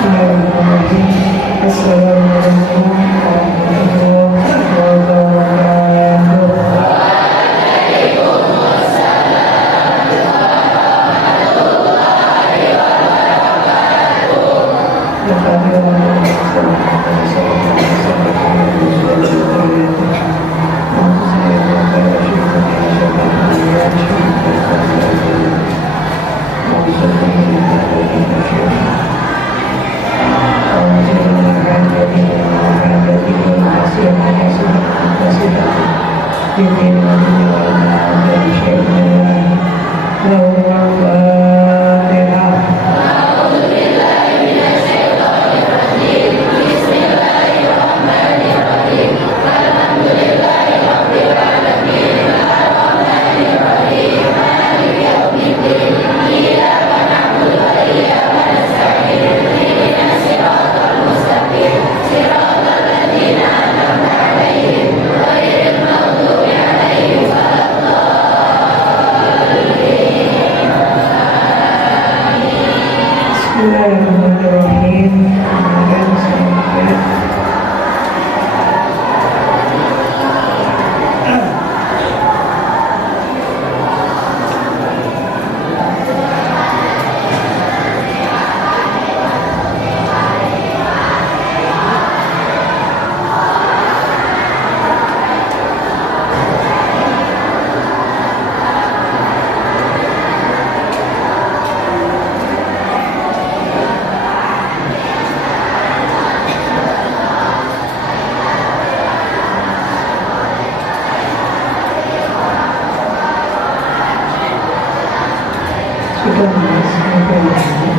Bismillahirrahmanirrahim. Assalamualaikum warahmatullahi wabarakatuh. Bismillahirrahmanirrahim. Kemudian selanjutnya sudah masuk.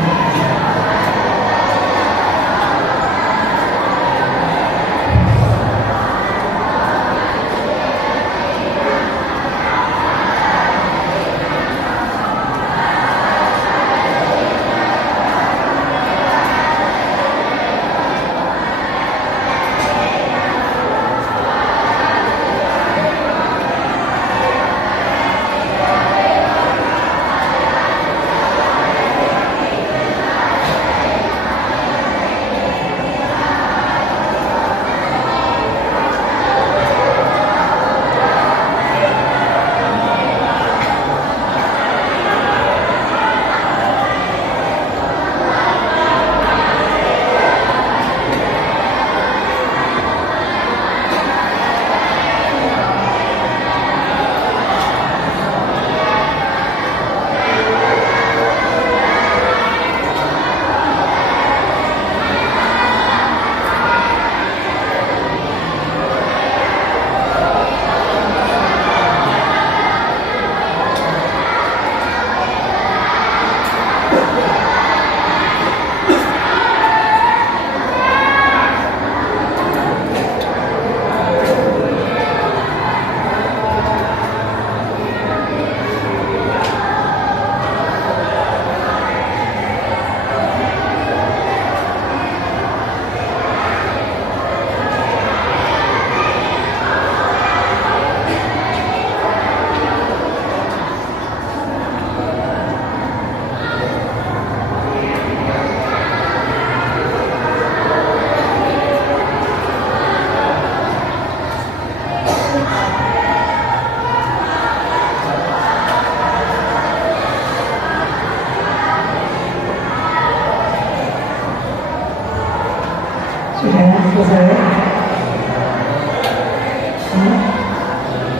Sudah selesai?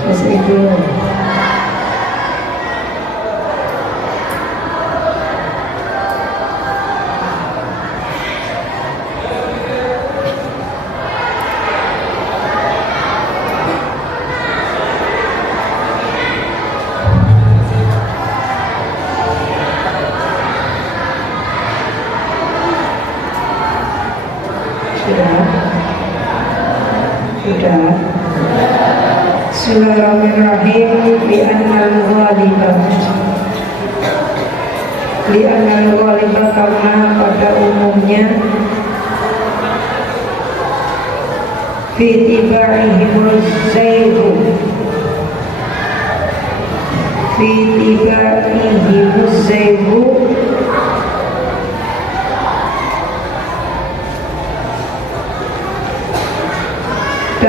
Selesai itu. Sudah. Bismillahirrahmanirrahim. Li'annal ghalibah karena pada umumnya fi tibaihimul zayhu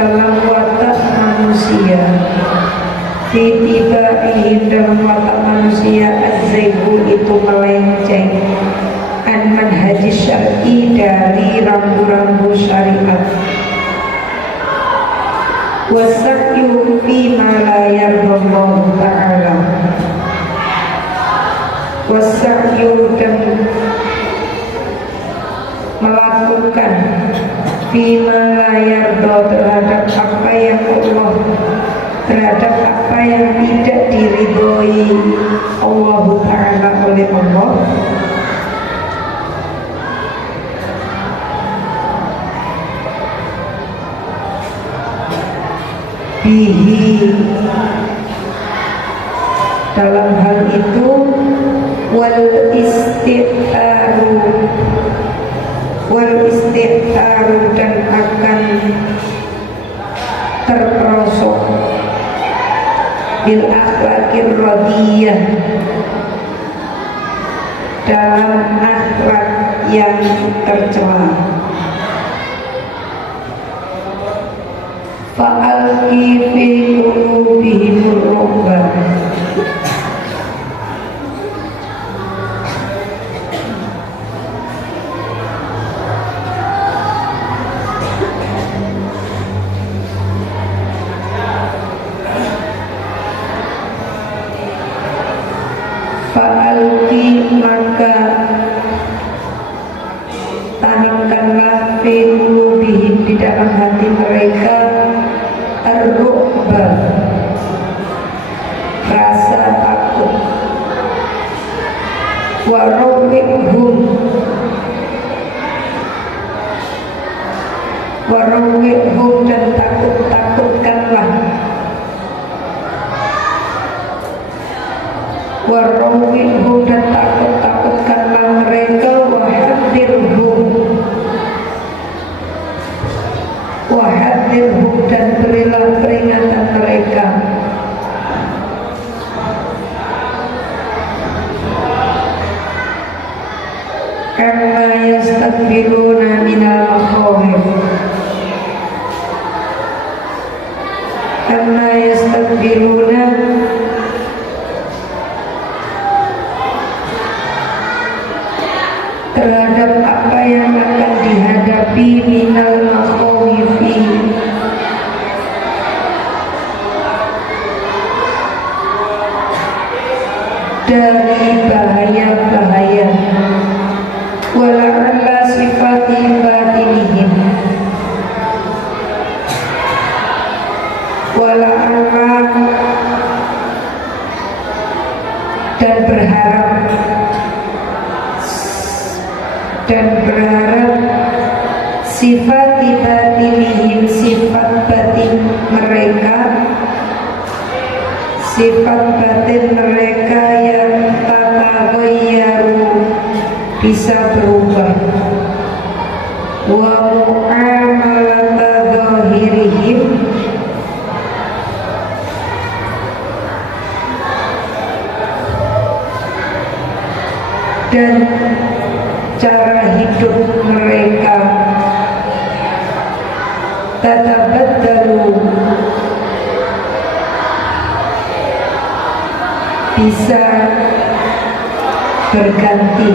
dalam watak manusia, fitibaihi dalam watak manusia, az-zaigu itu melenceng, an manhajis syar'i dari rambu-rambu syariat, wasa'yu fi ma la yardallahu ta'ala, wasa'yu dan melakukan fima la yarda terhadap apa yang Allah, terhadap apa yang tidak diridhoi Allah Ta'ala oleh Allah, bihi dalam hal itu, wal istighfaru dan akan terperosok bil akhlakir radiyah dalam akhlak yang tercela. Fa'alqi fi qulubihimur ru'ba, fa'alqi maka tanamkanlah fi qulubihim di dalam hati mereka ar-ru'ba, rasa takut, warawihum dan takutkanlah, warawihum dan takutkanlah mereka, wahadirhum dan berilah peringatan mereka, karena yastakbiruna minal makhawif, karena yastakbiruna terhadap apa yang akan dihadapi, minal makhawifi dari bahaya-bahaya, wala'alla sifati batinihim, wala'alla dan berharap sifat batinihim, sifat batin mereka, sifat batin mereka yang tatagayyaru bisa berubah, wa mu'amalata zahirihim dan cara hidup mereka tatabaddalu bisa berganti,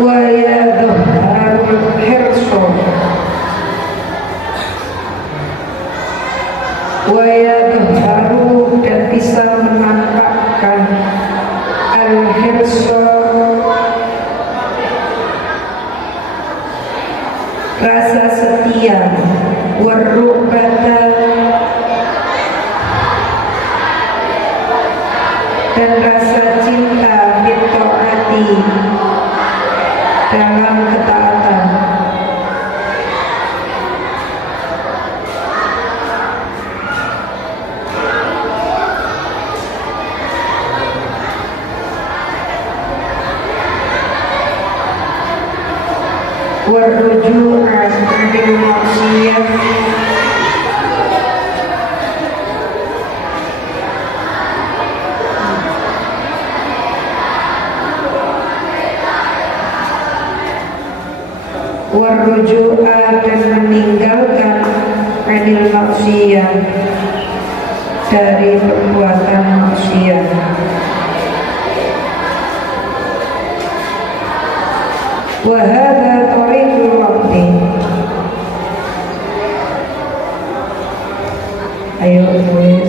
wa yadhharul hirsu wa yadhharu dan bisa menampakkan al-hirsu rasa setia, warru'bata dan rasa cinta, bitto'ati dalam ketaatan, warruju'an anil maksiyah rujua dan meninggalkan anil maksiyah dari perbuatan maksiat. Wa hadza tariqul waqti. Ayo tulis.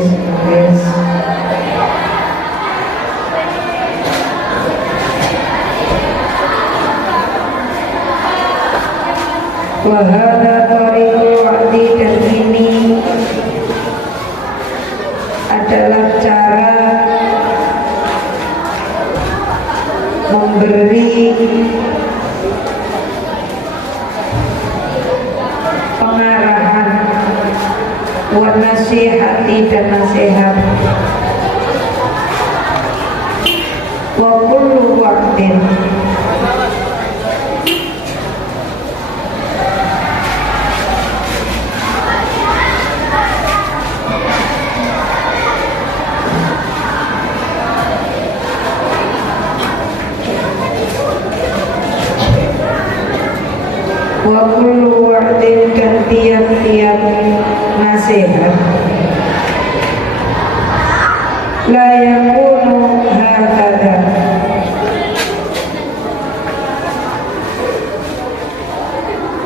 Wa hadza tariqul waqti, dan ini adalah cara memberi pengarahan, wa nasihati, dan nasihat, wa kullu waqtin, wa kullu wa'din, dan tiap-tiap nasihat, la yakunu hakada,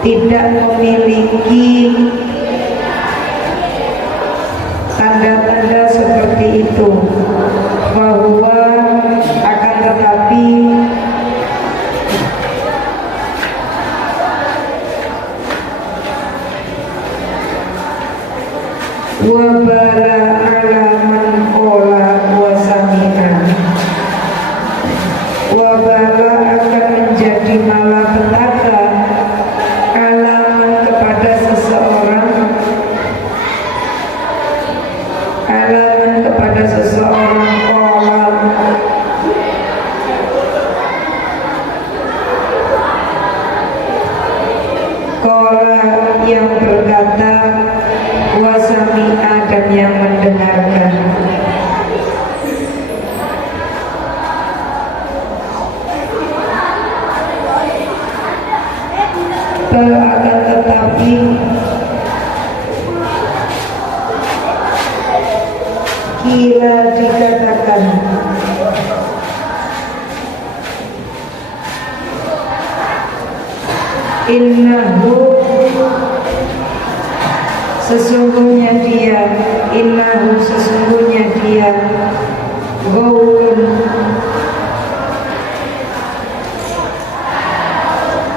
tidak memiliki tanda-tanda seperti itu, bahwa akan tetapi wabala alaman ola wasami'an, wabala akan menjadi malapetaka alaman kepada seseorang, kola yang berkata, wasami'a, dan yang mendengarkan. Akan tetapi kila dikatakan, innahu, sesungguhnya dia, innahu, sesungguhnya dia, gaulun,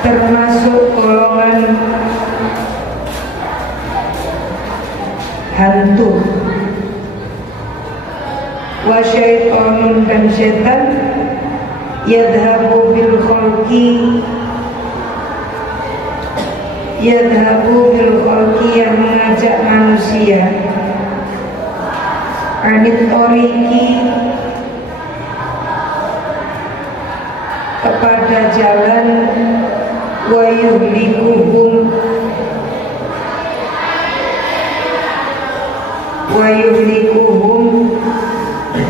termasuk golongan hantu, wa syaitonun, dan syaitan, yadhabu bil khalqi, yang mengajak manusia, anit toriki, kepada jalan, wa yuhlikuhum,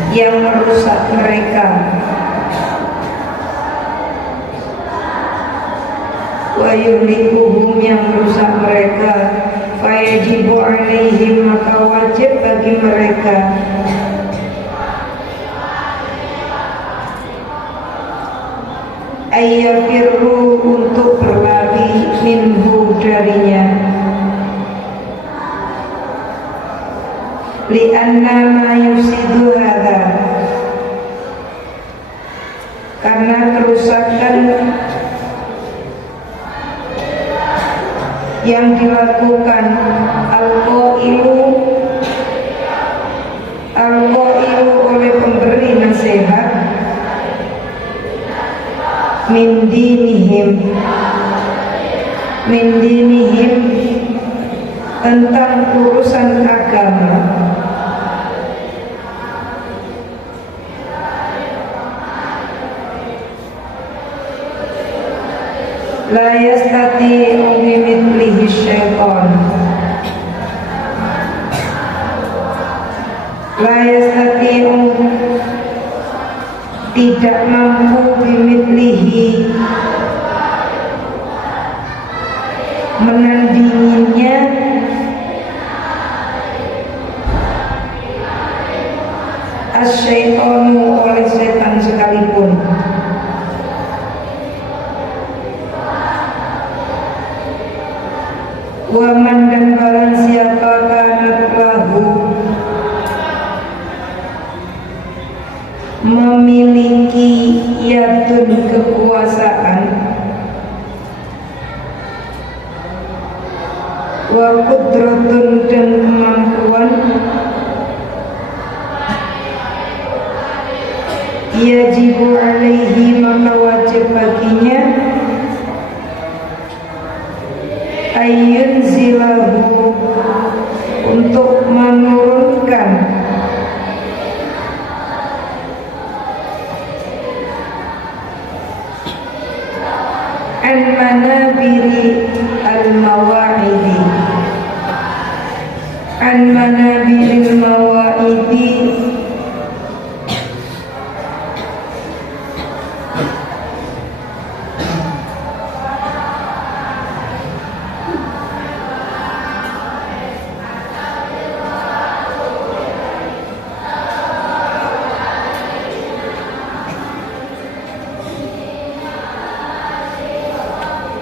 yang merusak mereka, yang merusak mereka, fayajibu alaihim, maka wajib bagi mereka, ayyafirru, untuk berlari, minhu, darinya, li'anna ma yufsidu hadha, karena kerusakan yang dilakukan al-qailu oleh pemberi nasihat, min dinihim, tentang urusan agama, la yastati'u bimithlihi syaitan, la yastati'u, tidak mampu, bimithlihi, asyaitonu oleh setan sekalipun. Waman dan barang siapa kanat lahu memiliki yadun kekuasaan wa qudratun dan kemampuan yajibu alaihi maka wajib baginya ayun zilahu untuk menurunkan an manabiri al-mawa'idi an manabiri al-mawa'idi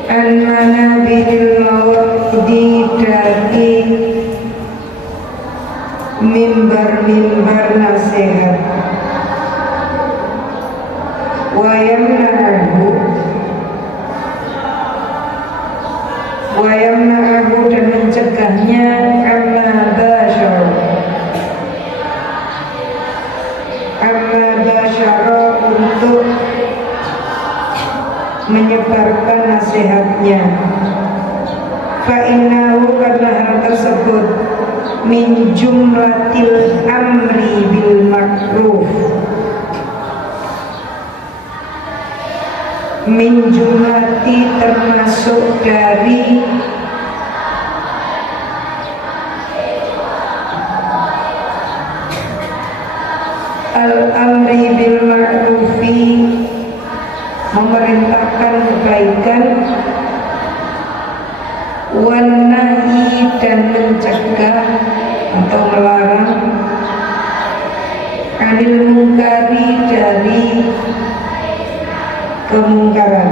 al-manabiril mawa'idi dari mimbar-mimbar nasihat wa yamna'ahu dan mencegahnya amma basyara untuk menyebarkan nasihatnya. Fa'innahu karena hal tersebut min jumlatil amri bil ma'ruf, min jumlati termasuk dari al-amri bil ma'rufi, memerintahkan kebaikan, wan nahi dan mencegah atau melarang, anil mungkari dari kemungkaran.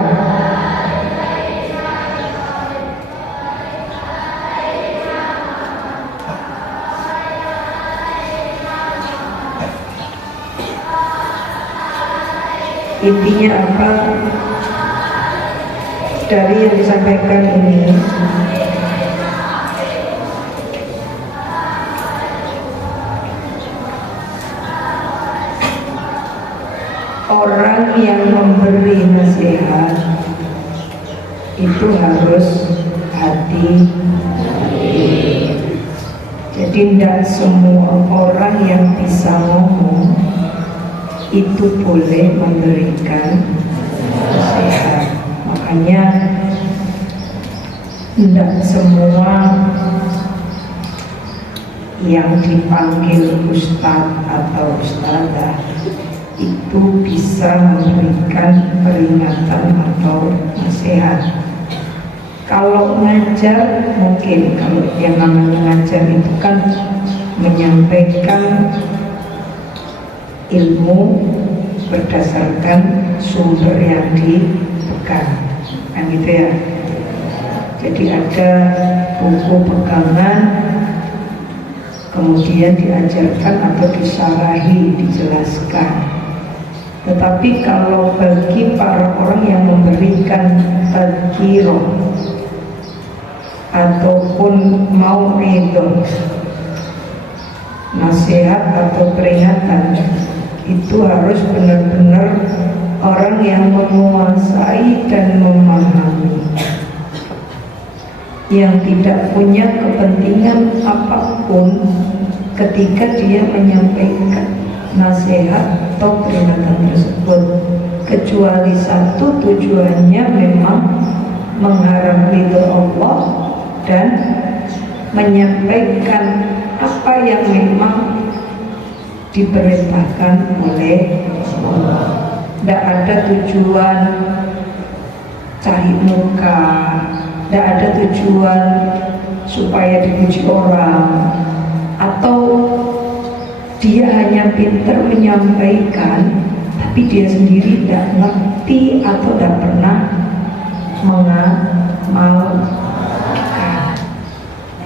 Intinya apa dari yang disampaikan ini? Orang yang memberi nasihat itu harus hati. Jadi tidak semua orang yang bisa ngomong itu boleh memberikan nasihat. Makanya tidak semua yang dipanggil ustadz atau ustadzah itu bisa memberikan peringatan atau nasihat. Kalau ngajar mungkin, kalau yang namanya ngajar itu kan menyampaikan ilmu berdasarkan sumber yang dipegang, kan gitu ya. Jadi ada buku pegangan, kemudian diajarkan atau disarahi, dijelaskan. Tetapi kalau bagi para orang yang memberikan tadkirah ataupun mau'idhah, nasihat atau peringatan, itu harus benar-benar orang yang menguasai dan memahami, yang tidak punya kepentingan apapun ketika dia menyampaikan nasihat atau peringatan tersebut, kecuali satu, tujuannya memang mengharap ridho Allah dan menyampaikan apa yang memang diperintahkan oleh Allah. Tidak ada tujuan cari muka, tidak ada tujuan supaya dipuji orang, atau dia hanya pinter menyampaikan, tapi dia sendiri tidak ngerti atau tidak pernah mengamalkan.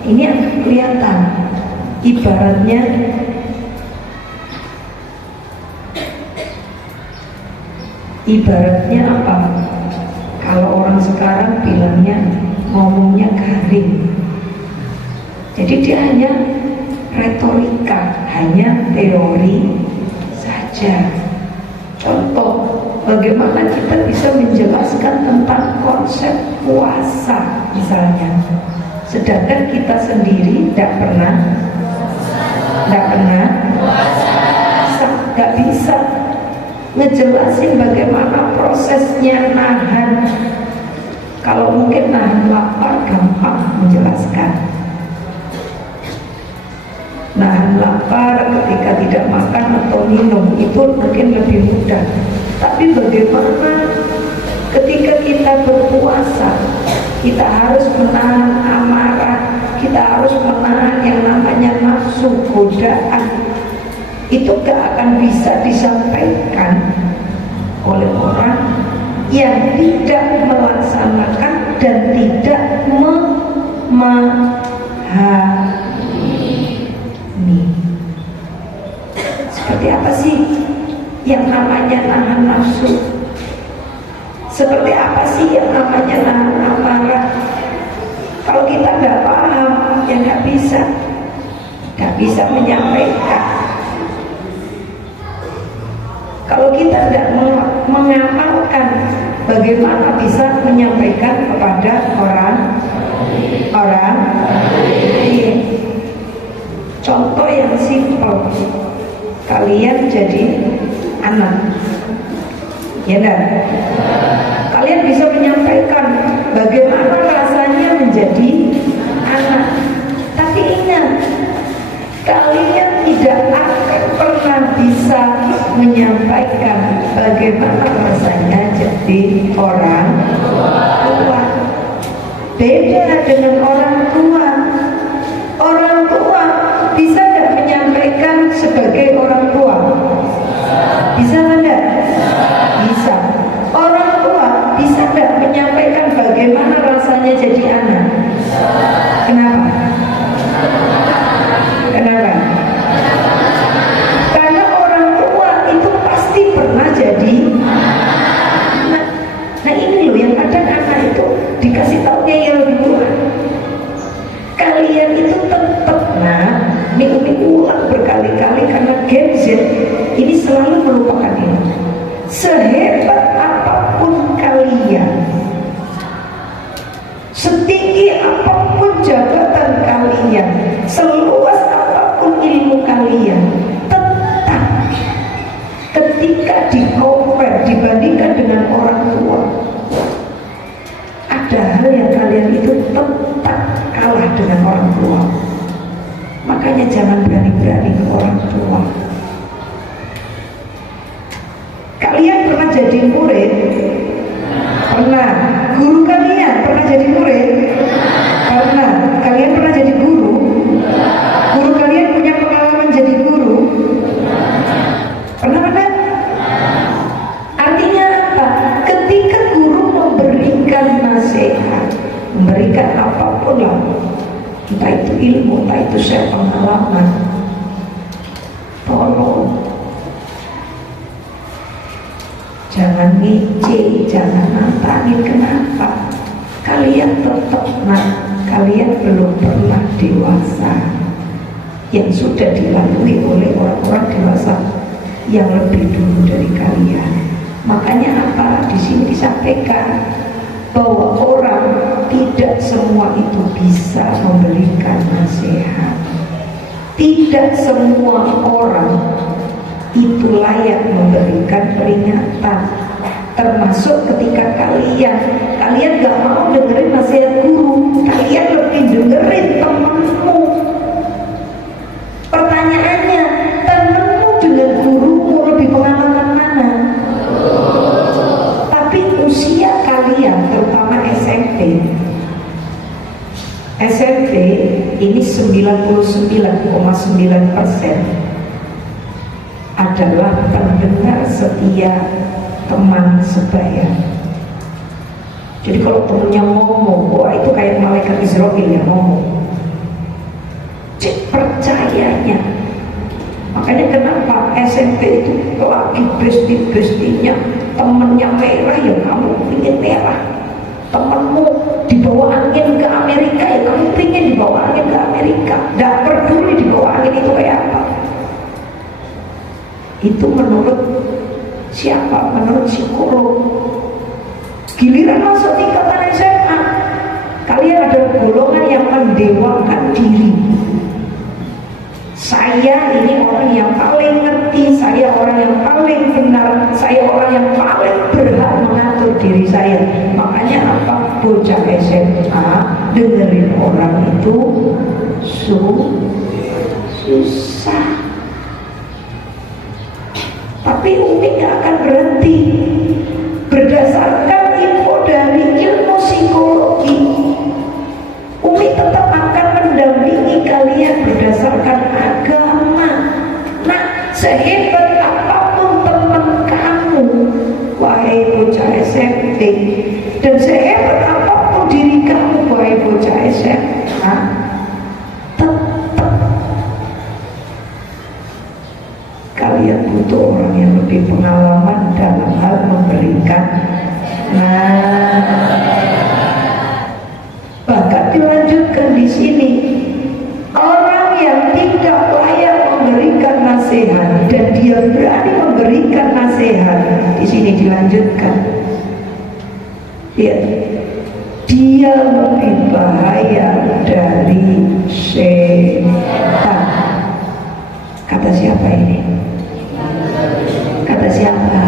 Ini akan kelihatan. Ibaratnya apa? Kalau orang sekarang bilangnya, ngomongnya garing. Jadi dia hanya retorika, hanya teori saja. Contoh, bagaimana kita bisa menjelaskan tentang konsep puasa misalnya, sedangkan kita sendiri tidak pernah puasa, nggak bisa ngejelasin bagaimana prosesnya nahan. Kalau mungkin nahan lapar gampang menjelaskan. Nahan lapar ketika tidak makan atau minum itu mungkin lebih mudah. Tapi bagaimana ketika kita berpuasa, kita harus menahan amarah, kita harus menahan yang namanya nafsu, godaan. Itu gak akan bisa disampaikan oleh orang yang tidak melaksanakan dan tidak memahami. Seperti apa sih yang namanya nahan nafsu? Seperti apa sih yang namanya nahan amarah? Kalau kita nggak paham, ya nggak bisa menyampaikan. Kalau kita tidak mengamalkan, bagaimana bisa menyampaikan kepada orang lain? Contoh yang simpel, kalian jadi anak, ya enggak? Kalian bisa menyampaikan bagaimana rasanya menjadi anak. Tapi ingat, kalian tidak akan pernah bisa menyampaikan bagaimana rasanya jadi orang tua. Beda dengan orang tua. Orang tua bisa tidak menyampaikan sebagai orang tua? Bisa tidak? Bisa. Orang tua bisa tidak menyampaikan bagaimana rasanya jadi anak? Kenapa? Karena orang tua itu pasti pernah jadi anak. Nah ini loh yang kadang anak itu dikasih taunya yang lebih tua. Kalian itu tetap ulang berkali-kali karena Gen Z ini selalu melupakan ini. Sehebat apapun kalian, setinggi apapun jabatan kalian, seluas apapun ilmu kalian, tetap ketika di-compare, dibandingkan dengan orang tua, ada hal yang kalian itu tetap kalah dengan orang tua. Makanya jangan berani-berani ke orang tua. Kalian pernah jadi murid? Pernah. Guru kalian pernah jadi murid? Pernah. Kalian pernah jadi guru? Guru kalian punya pengalaman jadi guru? Pernah? Artinya apa? Ketika guru memberikan nasihat, memberikan apapun lah, entah itu ilmu, entah itu share pengalaman, tolong jangan ngece, jangan nantangin. Kenapa? Kalian tetap kalian belum pernah dewasa yang sudah dilalui oleh orang-orang dewasa yang lebih dulu dari kalian. Makanya apa? Di sini disampaikan bahwa orang tidak semua itu bisa memberikan nasihat. Tidak semua orang itu layak memberikan peringatan. Termasuk ketika kalian gak mau dengerin nasihat guru, kalian lebih dengerin temanmu. Pertanyaannya, temanmu dengan gurumu lebih pengalaman mana? Tapi usia kalian, terutama SMP ini 99,9% adalah pendengar setia, teman sebaya. Jadi kalau temennya ngomong, wah itu kayak malaikat Israel yang ngomong. Cek percayanya. Makanya kenapa SMP itu lagi bestie-bestinya temennya merah, ya kamu ingin merah. Temenmu dibawa angin ke Amerika, ya kamu ingin dibawa angin ke Amerika. Tidak peduli dibawa angin itu kayak apa. Itu menurut siapa? Menurut psikolog. Giliran masuk tingkatan SMA, kalian ada golongan yang mendewakan diri. Saya ini orang yang paling ngerti, saya orang yang paling benar, saya orang yang paling berhak mengatur diri saya. Makanya apa? Bocah SMA dengerin orang itu susah. Tapi Umi gak akan berhenti. Berdasarkan info dari ilmu psikologi, Umi tetap akan mendampingi kalian berdasarkan agama. Nah, sehebat apapun teman kamu, wahai bocah SMP, dan sehebat apapun diri kamu, wahai bocah SMA, tetap kalian butuh orang yang lebih pengalaman dalam hal memberikan. Bahkan dilanjutkan di sini, orang yang tidak layak memberikan nasihat dan dia berani memberikan nasihat, di sini dilanjutkan, ya, dia lebih bahaya dari setan. Kata siapa ini? Kata siapa?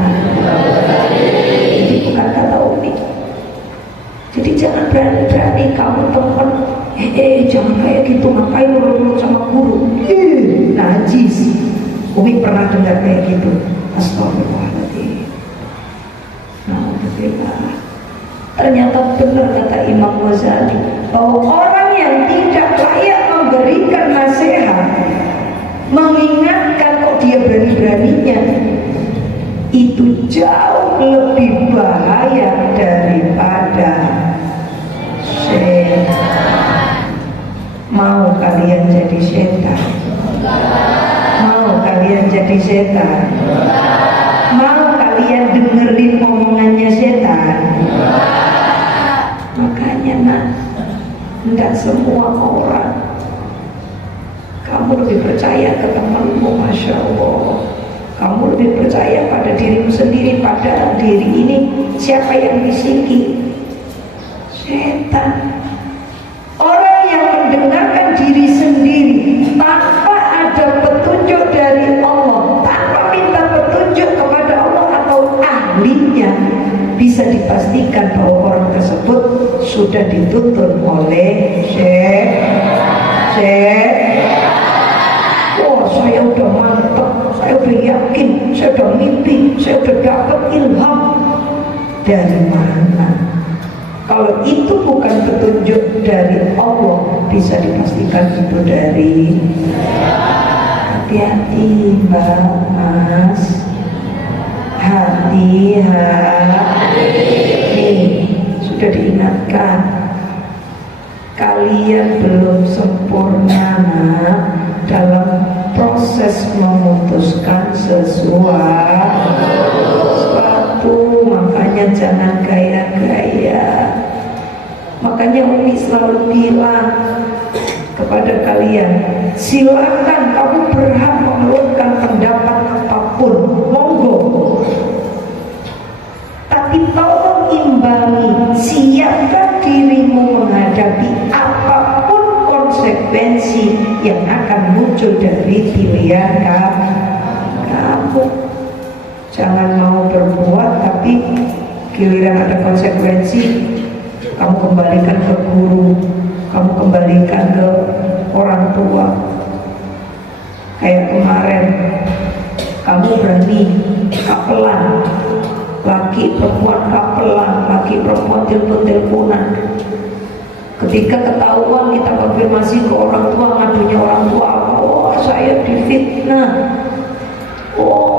Jadi bukan kata Umi. Jadi jangan berani-berani kamu teman, jangan kayak gitu, ngapain urut-urut sama guru, najis. Umi pernah dengar kayak gitu. Astagfirullahaladzim. Alhamdulillah. Ternyata benar kata Imam Ghazali, bahwa orang yang tidak layak memberikan nasihat, mengingatkan kok dia berani-beraninya, itu jauh lebih bahaya daripada setan. Mau kalian jadi setan? Mau kalian jadi setan? Mau kalian dengerin omongannya setan? Makanya nak, tidak semua orang. Kamu lebih percaya ke temanmu, Masya Allah. Kamu lebih percaya pada dirimu sendiri. Pada diri ini siapa yang bisiki? Setan. Orang yang mendengarkan diri sendiri tanpa ada petunjuk dari Allah, tanpa minta petunjuk kepada Allah atau ahlinya, bisa dipastikan bahwa orang tersebut sudah dituntun oleh setan. Oh, saya udah mantap, saya udah yakin, saya udah mimpi, saya udah dapat ilham. Dari mana? Kalau itu bukan petunjuk dari Allah, bisa dipastikan itu dari. Hati-hati Mbak, Mas, hati-hati. Nih, sudah diingatkan, kalian belum sempurna dalam proses memutuskan sesuatu. Makanya jangan gaya-gaya. Makanya Umi selalu bilang kepada kalian, silakan kamu berhak mengeluarkan pendapat apapun, monggo. Tapi tolong imbangi, siapkan dirimu menghadapi apapun konsekuensi yang akan muncul dari pilihan kamu. Jangan mau berbuat tapi giliran ada konsekuensi, kamu kembalikan ke guru, kamu kembalikan ke orang tua. Kayak kemarin, kamu berani kapelan, laki perempuan kapelan, laki perempuan telepon-teleponan. Ketika ketahuan, kita konfirmasi ke orang tua, ngadunya orang tua, oh saya difitnah, oh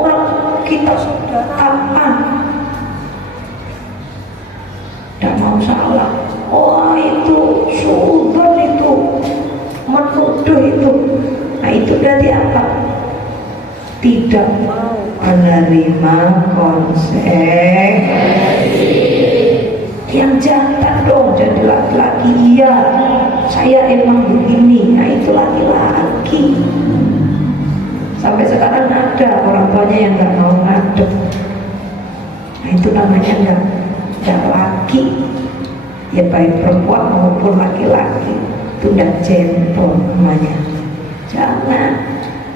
berarti apa? Tidak mau menerima konsekuensi. Yang jantan dong, jadi laki-laki. Iya, saya emang begini. Nah itu laki-laki. Sampai sekarang ada orang tuanya yang nggak mau ngadep. Nah itu namanya nggak laki. Ya baik perempuan maupun laki-laki itu nggak gentle namanya. Jangan.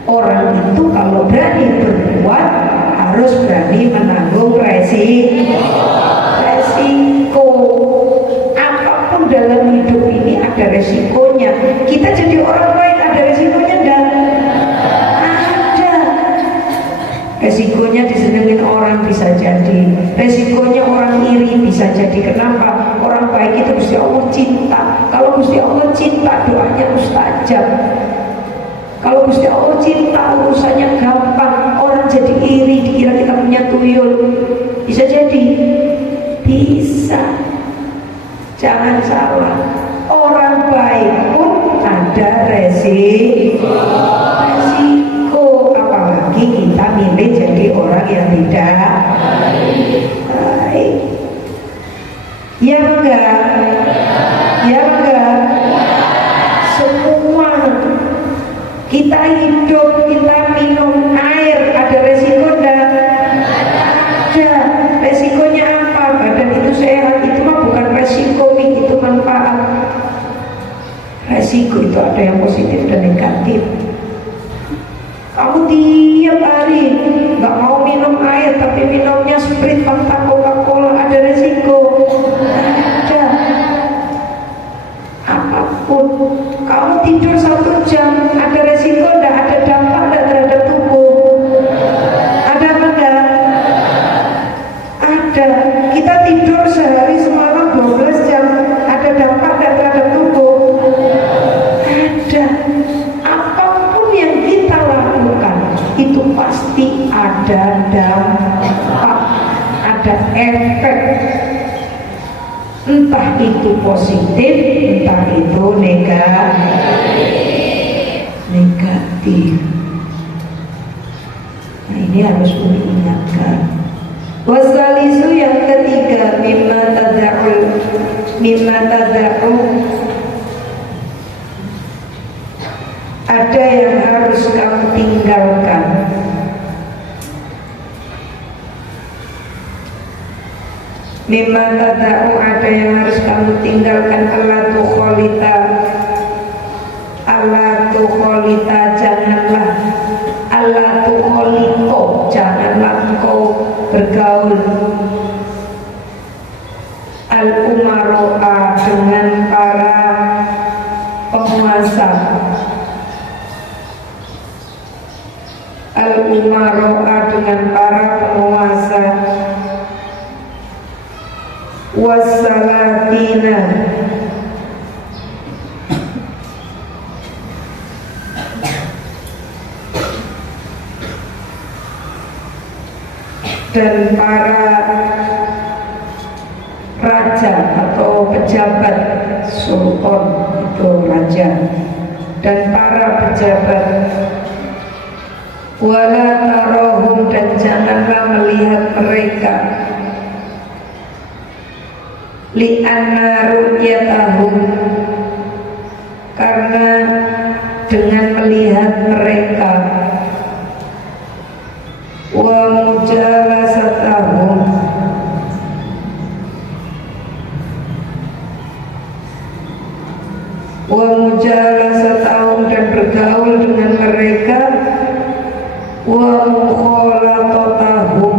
Orang itu kalau berani berbuat harus berani menanggung resiko. Apapun dalam hidup ini ada resikonya. Kita jadi orang baik ada resikonya enggak? Ada. Resikonya disenengin orang bisa jadi. Resikonya orang iri bisa jadi. Kenapa? Orang baik itu Gusti Allah cinta. Kalau Gusti Allah cinta doanya mustajab. Kalau Gusti Allah cinta urusannya gampang. Orang jadi iri dikira kita punya tuyul. Bisa jadi. Bisa. Jangan salah. Orang baik pun ada resiko. Apalagi kita milih jadi orang yang tidak baik. Ya enggak? Ya enggak? Semua kita hidup, kita minum air, ada resiko enggak? Ada. Resikonya apa? Badan itu sehat, itu mah bukan resiko, itu manfaat. Resiko itu ada yang positif dan negatif. Kamu tiap hari nggak mau minum air tapi minumnya Sprite, Fanta, Coca-Cola, ada resiko. Ada. Apapun. Kamu tidur 1 jam, ada resiko enggak? Ada dampak enggak terhadap tubuh? Ada apa enggak? Ada. Kita tidur sehari semalam 12 jam, ada dampak enggak terhadap tubuh? Ada. Apapun yang kita lakukan itu pasti ada dampak, ada efek. Entah itu positif, entah itu negatif. Nah ini harus diingatkan. Wasalisu yang ketiga, mimma tada'u, ada yang harus kamu tinggalkan. Mimma tada'u, ada yang harus kamu tinggalkan. Allah tukholita, janganlah. Allah tukholito, janganlah engkau bergaul. Al-umaro'a, dengan para penguasa. Al-umaro'a, dengan para penguasa. Wassalatina, dan para raja atau pejabat. Sultan itu raja, dan para pejabat. Wala tarohum, dan janganlah melihat mereka. Li'anna ru'yatahum, karena dengan melihat mereka. Wa mujalasatahum, dan bergaul dengan mereka. Wa mukhalatotahum,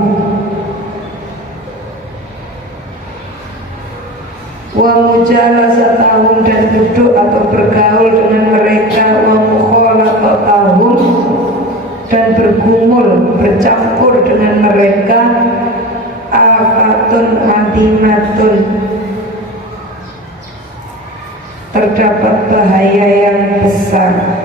wa mujalasatahum, dan duduk atau bergaul dengan mereka. Wa mukhalatotahum, dan bergumul, bercampur dengan mereka. Afatun adimatun, terdapat bahaya yang besar.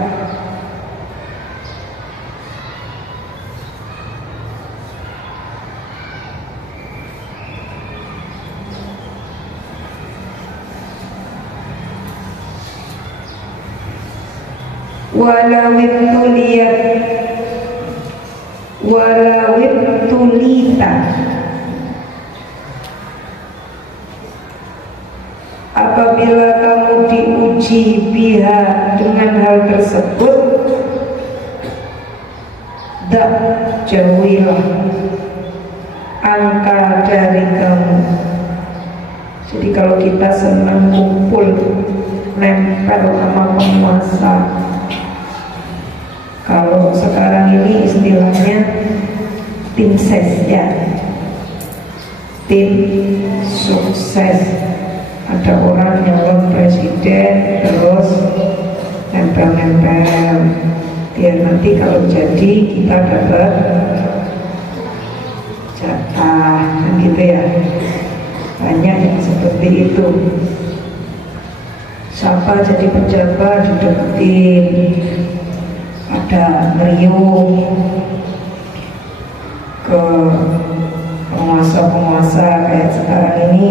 walawibtulita, apabila kamu diuji biha dengan hal tersebut, dak jauhilah angka dari kamu. Jadi kalau kita senang kumpul nempel sama penguasa, kalau sekarang ini istilahnya tim ses ya, tim sukses. Ada orang nyalon presiden terus nempel-nempel biar nanti kalau jadi kita dapat jatah, kan gitu ya. Banyak yang seperti itu. Siapa jadi pejabat dideketin, ada meriung ke penguasa-penguasa kayak sekarang ini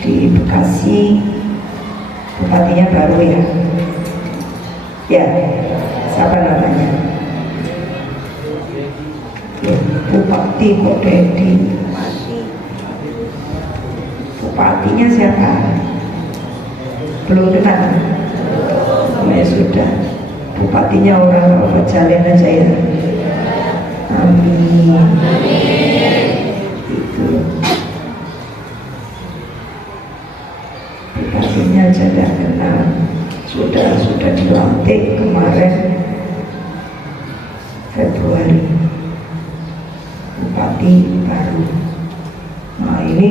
di Bekasi, bupatinya baru ya, siapa namanya? Ya, Bupati kok Dedi. Bupatinya siapa? Belum kenal? Ya sudah, bupatinya orang Pejalin aja ya. Amin. Itu bupatinya aja tidak kenal. Sudah dilantik kemarin Februari, bupati baru. Nah ini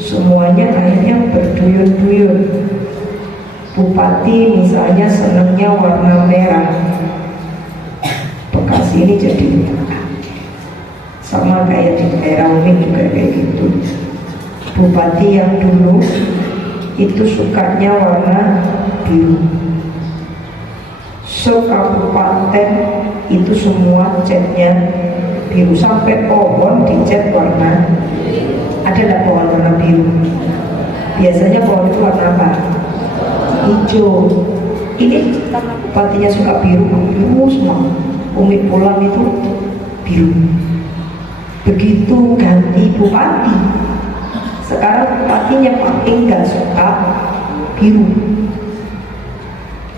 semuanya akhirnya berduyun-duyun. Bupati misalnya senangnya warna merah, Bekasi ini jadi sama kayak di daerah Umi juga kayak gitu. Bupati yang dulu itu sukanya warna biru. Sekabupaten itu semua catnya biru, sampai pohon dicat warna. Ada nggak pohon warna biru? Biasanya pohon itu warna apa? Hijau. Ini karena bupatinya suka biru, biru semua. Umi pulang itu biru. Begitu ganti bupati, sekarang bupatinya paling nggak suka biru.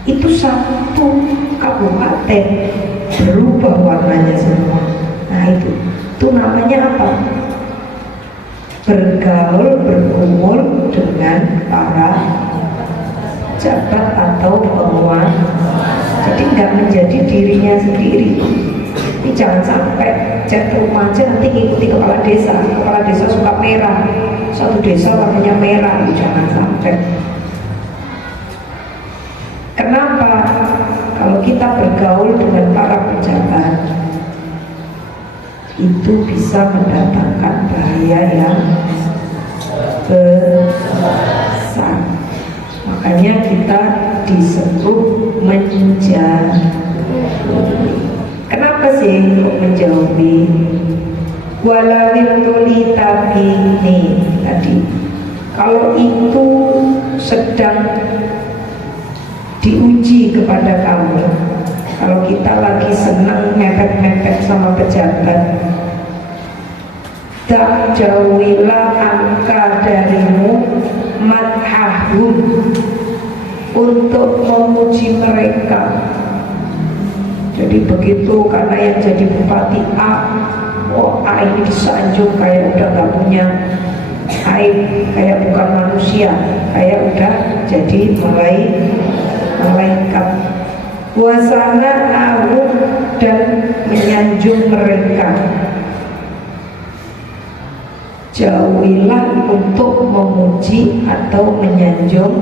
Itu satu kabupaten berubah warnanya semua. Nah itu namanya apa? Bergaul, bergumul dengan para pejabat atau penguasa. Jadi nggak menjadi dirinya sendiri. Ini jangan sampai cat rumah aja nanti ngikuti kepala desa. Kepala desa suka merah, satu desa warnanya merah, jangan sampai. Kenapa? Kalau kita bergaul dengan para pejabat, itu bisa mendatangkan bahaya yang besar. Makanya kita disebut menjauhi. Kenapa sih kok menjauhi? Walawibtuli, tapi ini tadi, kalau itu sedang diuji kepada kamu, kalau kita lagi senang mepet-mepet sama pejabat, tak jauhilah angka darimu madhahum, untuk memuji mereka. Jadi begitu karena yang jadi bupati A, oh A ini disanjung kayak udah gak punya aib, kayak bukan manusia, kayak udah jadi malaikat. Wasana nahu, dan menyanjung mereka. Jauhilah untuk memuji atau menyanjung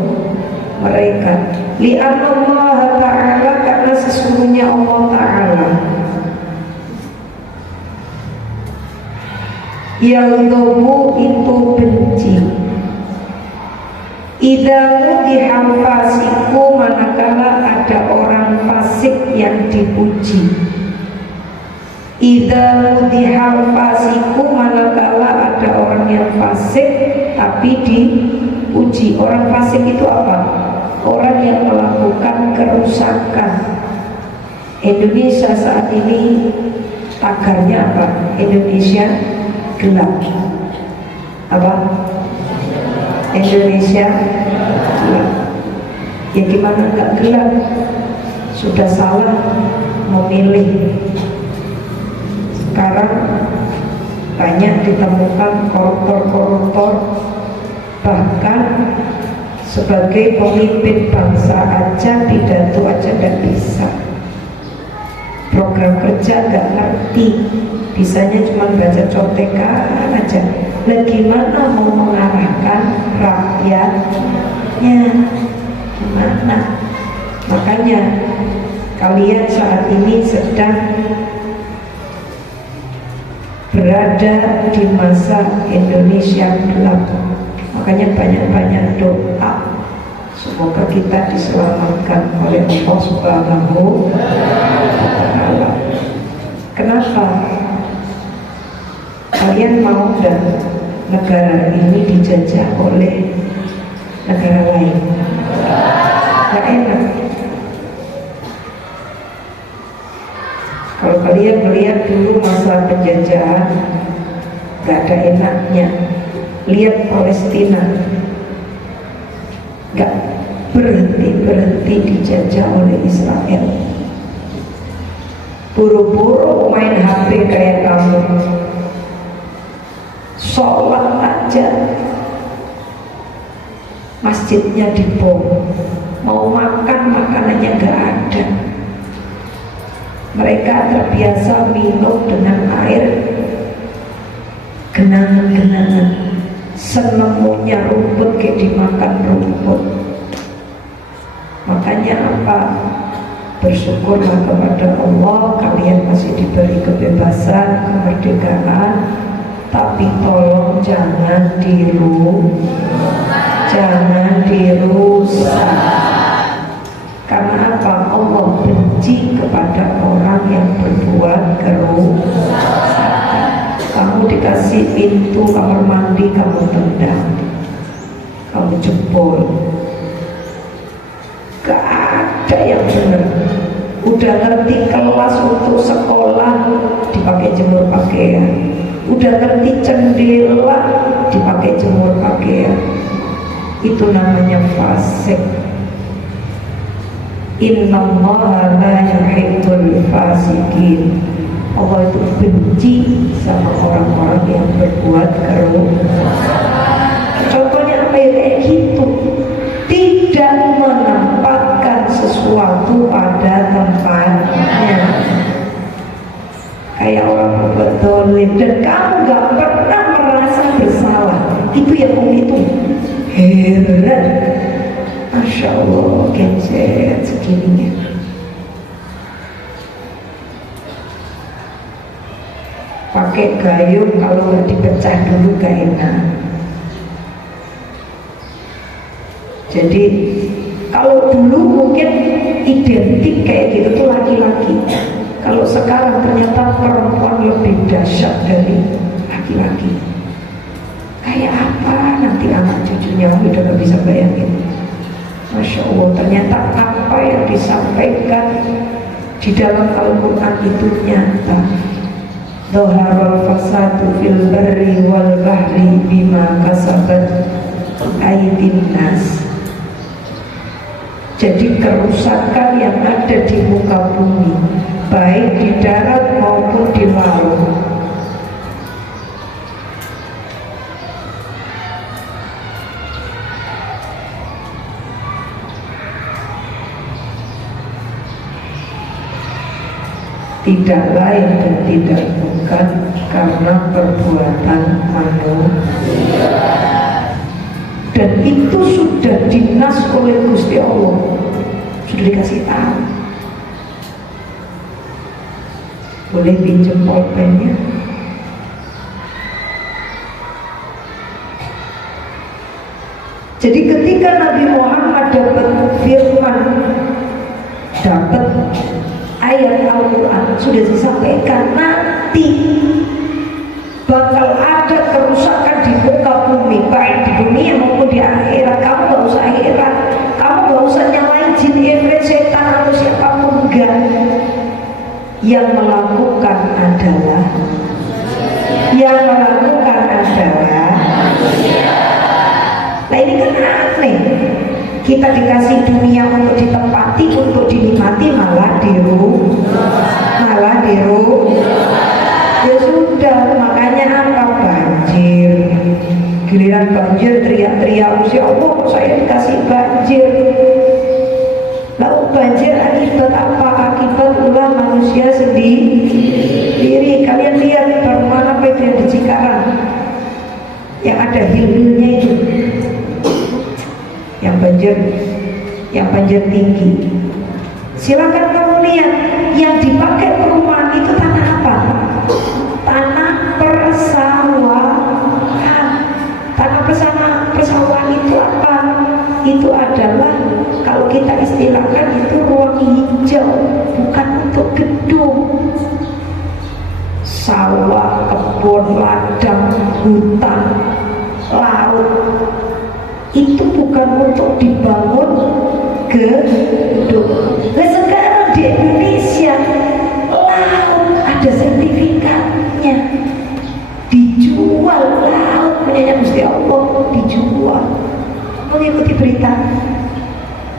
mereka. Li'anallah ta'ala, karena sesungguhnya Allah Ta'ala yaldobu, itu benci. Idamu dihafasiku, manakala ada orang fasik yang dipuji. Idamu dihafasiku, manakala ada orang yang fasik tapi dipuji. Orang fasik itu apa? Orang yang melakukan kerusakan, Indonesia saat ini tagarnya apa? Indonesia gelap. Apa? Indonesia gelap. Ya gimana nggak gelap? Sudah salah memilih. Sekarang banyak ditemukan koruptor-koruptor, bahkan sebagai pemimpin bangsa aja, pidato aja nggak bisa, program kerja nggak ngerti, bisanya cuma baca contekan aja. Nah gimana mau mengarahkan rakyatnya? Gimana? Makanya kalian saat ini sedang berada di masa Indonesia gelap. Makanya banyak-banyak doa, semoga kita diselamatkan oleh Allah Subhanahu wa Ta'ala. Kenapa? Kalian mau dan negara ini dijajah oleh negara lain? Gak enak. Kalau kalian melihat dulu masa penjajahan, gak ada enaknya. Lihat Palestina, gak berhenti dijajah oleh Israel. Buru-buru main HP kayak kamu, sholat aja masjidnya dibom, mau makan makanannya gak ada. Mereka terbiasa minum dengan air genangan-genangan, senemunya rumput kayak dimakan rumput. Makanya apa? Bersyukurlah kepada Allah, kalian masih diberi kebebasan, kemerdekaan. Tapi tolong jangan dirusak. Karena apa? Allah benci kepada orang yang berbuat kerusakan. Kamu dikasih pintu kamar mandi, kamu tendang, kamu jebol. Gak ada yang benar. Udah ngerti kelas untuk sekolah dipakai jemur pakaian, udah ngerti jendela dipakai jemur pakaian. Itu namanya fasik. Innallaha la yuhibbul fasikin. Allah itu benci sama orang-orang yang berbuat kerusakan. Contohnya apa ya? Kayak gitu, tidak menempatkan sesuatu pada tempatnya, kayak orang berbuat dolim, dan kamu gak pernah merasa bersalah. Itu yang itu heran. Masya Allah, gencet segininya. Pakai gayung, kalau nggak dipecah dulu gak enak. Jadi kalau dulu mungkin identik kayak gitu tuh laki-laki. Kalau sekarang ternyata perempuan lebih dahsyat dari laki-laki. Kayak apa nanti anak cucunya, udah gak bisa bayangin. Masya Allah, ternyata apa yang disampaikan di dalam Al-Quran itu nyata. Dhaharul fasadu fil barri wal bahri bima kasabat aydin nas. Jadi kerusakan yang ada di muka bumi, baik di darat maupun di laut, tidak lain dan tidak bukan karena perbuatan manusia. Dan itu sudah dinas oleh Gusti Allah, sudah dikasih tahu. Boleh pinjam pulpennya? Jadi ketika Nabi Muhammad dapat firman, dapat ayat Al-Quran, sudah disampaikan nanti bakal ada kerusakan di muka bumi, baik di dunia maupun di akhirat. Kamu gak usah akhirat, kamu gak usah nyalain jin, iblis, setan atau siapapun, enggak. Yang melakukan adalah nah ini kan aneh. Kita dikasih dunia untuk ditempati, untuk dinikmati, malah ya sudah. Makanya apa? Banjir. Giliran banjir teriak-teriak, ya Allah kok saya dikasih banjir. Lalu banjir akibat apa? Akibat ulah manusia sendiri. Kalian lihat perumahan apa itu yang di Cikarang, yang ada hill-hillnya itu, yang banjir tinggi. Silakan kamu lihat, yang dipakai perumahan itu tanah apa? Tanah persawahan. Tanah persawahan itu apa? Itu adalah, kalau kita istilahkan, itu ruang hijau, bukan untuk gedung. Sawah, kebun, ladang, hutan, laut, itu bukan untuk dibangun gedung. Nah sekarang di Indonesia, laut ada sertifikatnya, dijual. Laut punyanya Gusti Allah, dijual. Mengikuti berita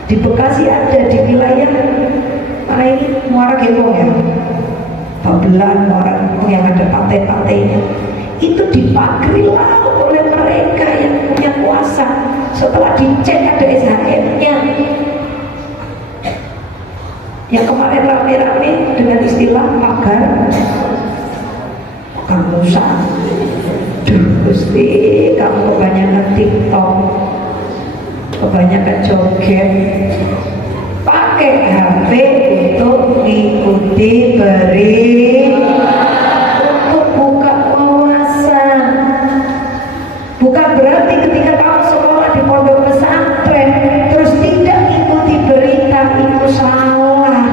di Bekasi ada, di wilayah mana ini, Muara Gembong ya, Babelan, Muara Gembong, yang ada pantai-pantainya, itu dipagari laut oleh mereka yang punya kuasa. Setelah dicek ada SHM-nya. Yang kemarin rame-rame dengan istilah pagar Musa. Gusti, kamu kebanyakan TikTok, kebanyakan joget, pakai HP untuk mengikuti berita, untuk buka wawasan. Bukan berarti ketika kamu sekolah di pondok pesantren terus tidak mengikuti berita itu salah.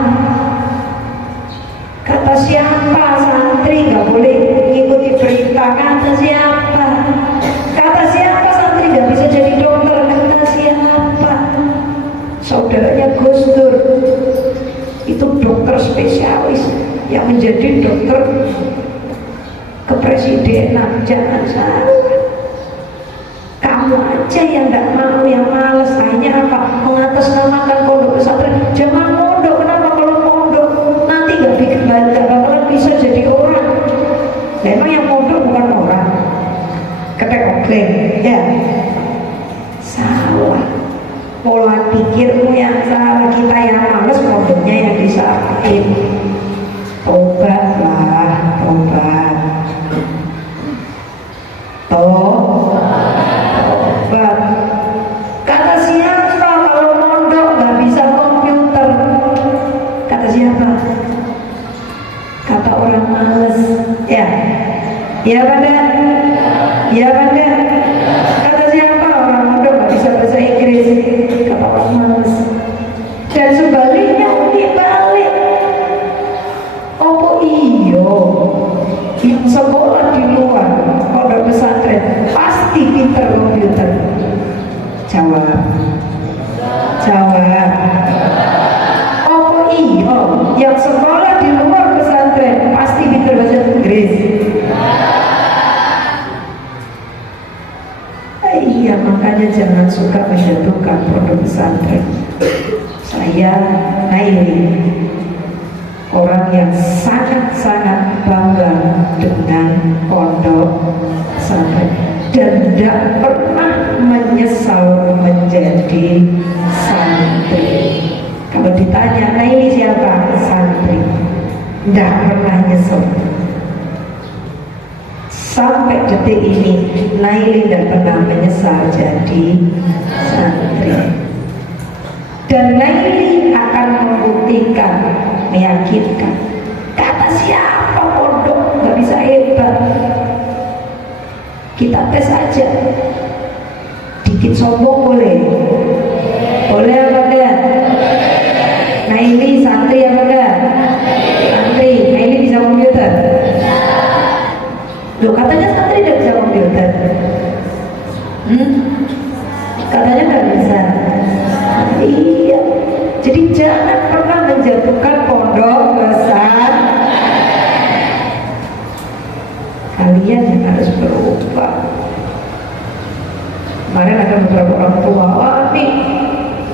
Kata siapa santri nggak boleh mengikuti berita? Kata siapa? Kata siapa santri nggak bisa jadi dokter? Kata siapa? Saudaranya Gus Dur itu dokter spesialis yang menjadi dokter kepresidenan. Jangan salah. Kamu aja yang tidak mau, yang malas. Akhirnya apa? Mengatasnamakan pondok pesantren. Jangan pondok. Kenapa? Kalau pondok nanti nggak bakalan bisa jadi orang. Memang yang pondok bukan orang. Ketek-ketek ya. Salah. Pola pikirmu yang salah. Kita yang malas, pondoknya yang disalahin. Tobatlah, tobat. Kata siapa kalau mondok nggak bisa komputer? Kata siapa? Kata orang males. Ya, ya pada, ya pada. Kata siapa? Orang mondok nggak bisa bahasa Inggris. Kata orang males. Dan sebaliknya balik. Oh iyo, yang sekolah di luar pondok pesantren pasti pinter komputer. Jawab. Oh iyo, yang sekolah di luar pesantren pasti pinter bahasa Inggris. Iya, makanya jangan suka menjatuhkan pondok pesantren. Saya Naili, orang yang sangat-sangat bangga dengan pondok pesantren dan tidak pernah menyesal menjadi santri. Kalau ditanya, nah ini siapa? Santri. Tidak pernah nyesal. Sampai detik ini, Naili tidak pernah menyesal jadi santri. Dan Naili akan membuktikan, meyakinkan. Kata siapa pondok nggak bisa hebat? Kita tes aja. Dikit sombong boleh? Boleh apa enggak? Naili santri apa enggak? Santri. Naili bisa komputer? Loh, katanya santri tidak bisa komputer. Katanya nggak bisa. Iya. Jadi jangan pernah menjatuhkan pondok pesantren. Kemarin ada beberapa orang tua, wah nih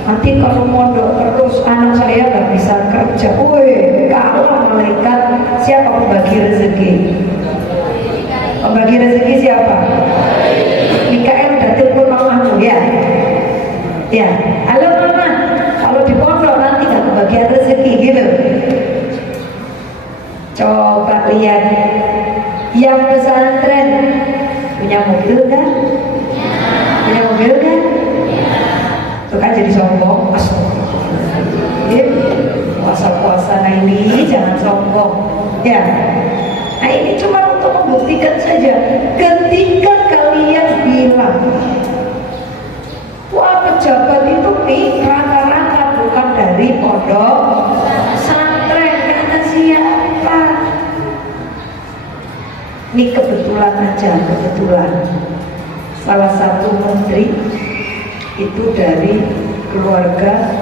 nanti kalau mondok terus anak saya nggak bisa kerja. Woi, kalau malaikat siapa pembagi rezeki? Pembagi rezeki siapa? Mikael udah telepon mamamu ya? Ya, halo mama. Kalau di pondok nanti nggak kebagian rezeki gitu. Coba lihat yang pesantren punya mobil kan? Punya mobil kan? Itu kan jadi sombong. Puasa-puasa nah ini jangan sombong ya. Nah ini cuma untuk membuktikan saja. Ketika kalian bilang wah pejabat itu nih rata-rata bukan dari pondok pesantren, kata siapa? Ini kebetulan aja, kebetulan salah satu menteri itu dari keluarga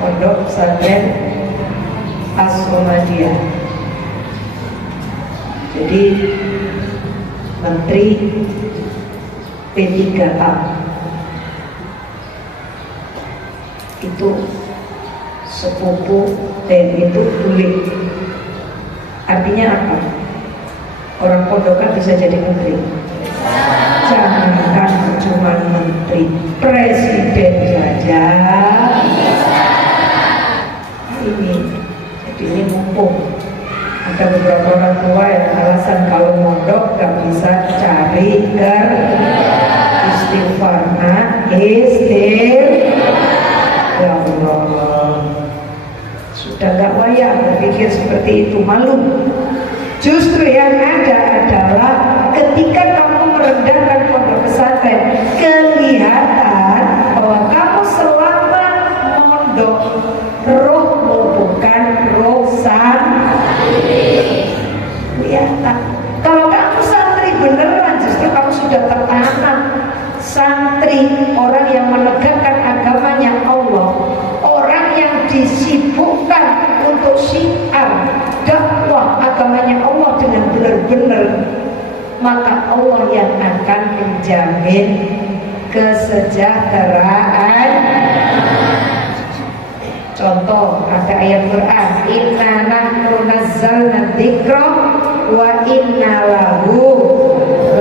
pondok pesantren As-Samadiyah. Jadi menteri P3A itu sepupu itu tulik. Artinya apa? Orang pondokan bisa jadi menteri. Jangankan cuma menteri, presiden saja. Ini mumpung ada beberapa orang tua yang alasan kalau mondok gak bisa cari istighfar. Ya Allah, sudah gak layak berpikir seperti itu, malu. Justru yang ada adalah ketika kamu merendahkan pondok pesantren, kelihatan bahwa kamu selama mondok rohmu bukan roh santri. Kelihatan. Kalau kamu santri beneran, justru kamu sudah tertanam santri, orang yang menegakkan agamanya Allah, orang yang disibukkan untuk syiar dakwah agamanya Allah dengan benar-benar, maka Allah yang akan menjamin kesejahteraan. Contoh, ada ayat Quran, inna nahnu nazzalna dzikra wa inna lahu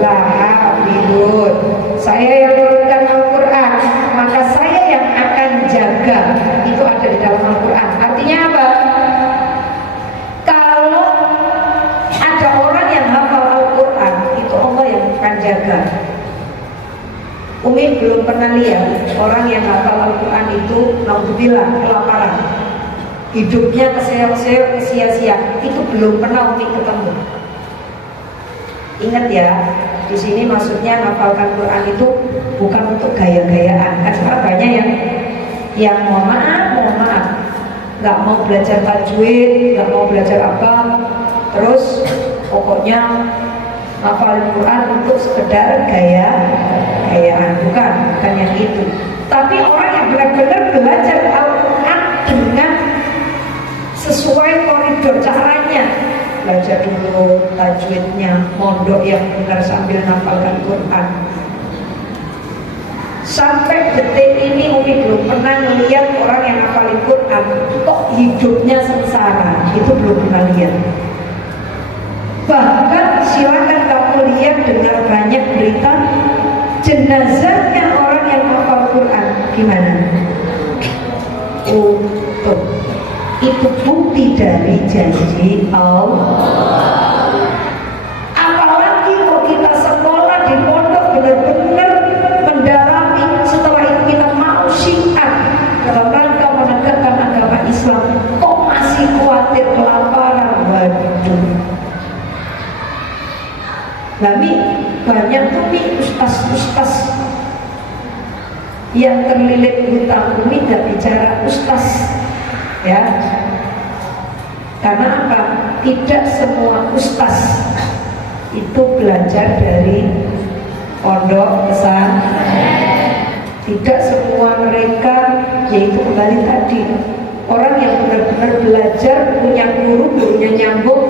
lahafidun. Saya yang menurunkan Al-Quran, maka saya yang akan jaga. Itu ada di dalam Al-Quran. Artinya apa? Kalau ada orang yang hafal Al-Quran, itu Allah yang akan jaga. Umi belum pernah lihat orang yang hafal Al-Quran itu naudzubillah kelaparan, hidupnya keseok-seok, kesia-sia. Itu belum pernah Umi ketemu. Ingat ya, di sini maksudnya menghafalkan Quran itu bukan untuk gaya-gayaan. Kan sekarang banyak yang mohon maaf, nggak mau belajar tajwid, nggak mau belajar apa, terus pokoknya hafal Quran untuk sekedar gaya-gayaan. Bukan yang itu. Tapi orang yang benar-benar belajar Al-Quran dengan sesuai koridor caranya, belajar dulu tajwidnya, mondok yang benar sambil hafalkan Quran. Sampai detik ini Umi belum pernah melihat orang yang hafalin Quran kok hidupnya sengsara. Itu belum pernah lihat. Bahkan silakan kamu lihat, dengar banyak berita jenazahnya orang yang hafal Quran gimana? Utuh. Itu bukti dari janji Allah. Apalagi kalau kita sekolah di pondok benar-benar mendalami, setelah itu kita mau syiar dalam rangka menegakkan agama Islam, kok masih khawatir kelaparan? Waduh. Kami banyak tuh nih ustaz-ustaz yang terlilit hutang. Umi gak bicara ustaz ya, karena apa? Tidak semua ustaz itu belajar dari pondok pesantren. Tidak semua mereka, yaitu kembali tadi, orang yang benar-benar belajar, punya guru, gurunya nyambung.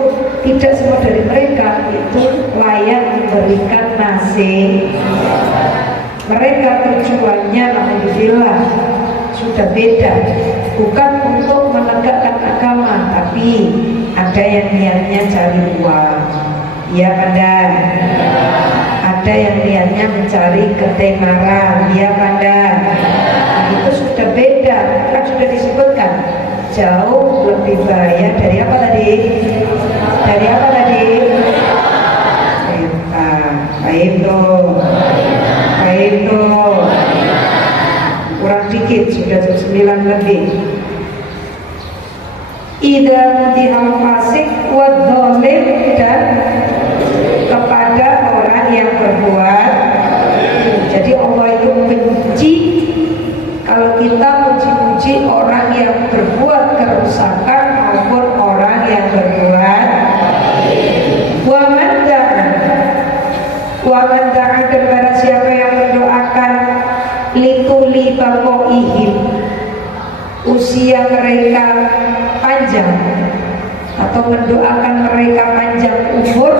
Tidak semua dari mereka itu layak diberikan nasihat. Mereka tujuannya alhamdulillah sudah beda, bukan untuk menegakkan agama, tapi ada yang niatnya cari uang, ya pada ada yang niatnya mencari ketenaran, ya pada itu sudah beda, kan sudah disebutkan jauh lebih bahaya dari apa tadi? Dari apa tadi? Setan. Baik tuh, baik tuh. Kurang dikit, sudah jam 9 lebih. Idza mudihal fasik wa dhalim, dan kepada orang yang berbuat. Jadi Allah itu benci kalau kita muji-muji orang yang berbuat kerusakan maupun orang yang berbuat wa man da'a, dan barang siapa yang mendoakan lituli bakoihim, usia mereka panjang, atau mendoakan mereka panjang umur,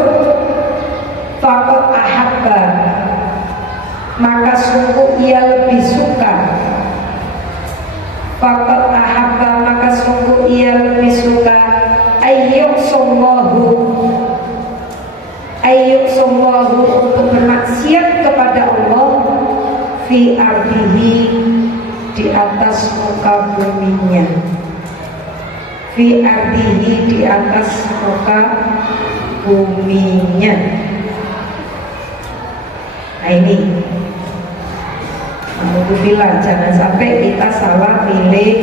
faqad ahabba, maka sungguh ia lebih suka, faqad ahabba, maka sungguh ia lebih suka ayyuk somwahu, untuk bermaksiat kepada Allah, fi ardihi, di atas muka buminya, fi ardihi, di atas muka buminya. Nah ini alhamdulillah, jangan sampai kita salah pilih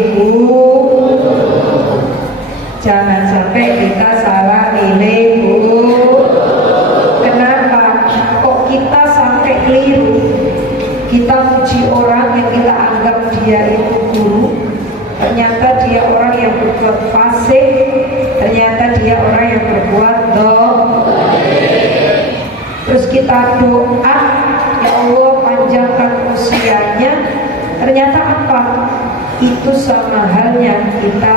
jangan sampai kita salah pilih Kenapa? Kok kita sampai keliru? Kita puji orang yang kita anggap dia itu guru, ternyata dia orang yang berbuat fasik, ternyata dia orang yang berbuat terus kita doa, ya Allah panjangkan usianya, ternyata apa? Itu sama halnya kita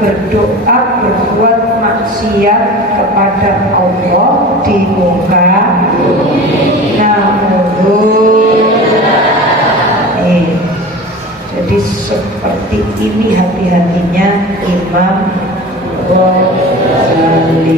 berdoa berbuat maksiat kepada Allah di muka. Jadi seperti ini hati-hatinya Imam Ghazali.